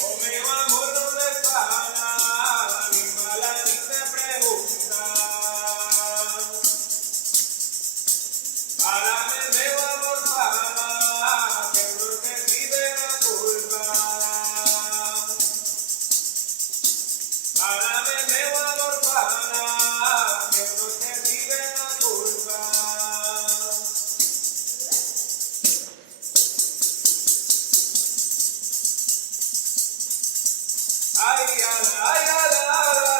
Conmigo amor no me para, ni mala ni te pregunta. Párame, meu amor, para, que no te pide la culpa. Párame, meu amor, para, que no te pide la culpa. Ay, ay, ay, ay, ay.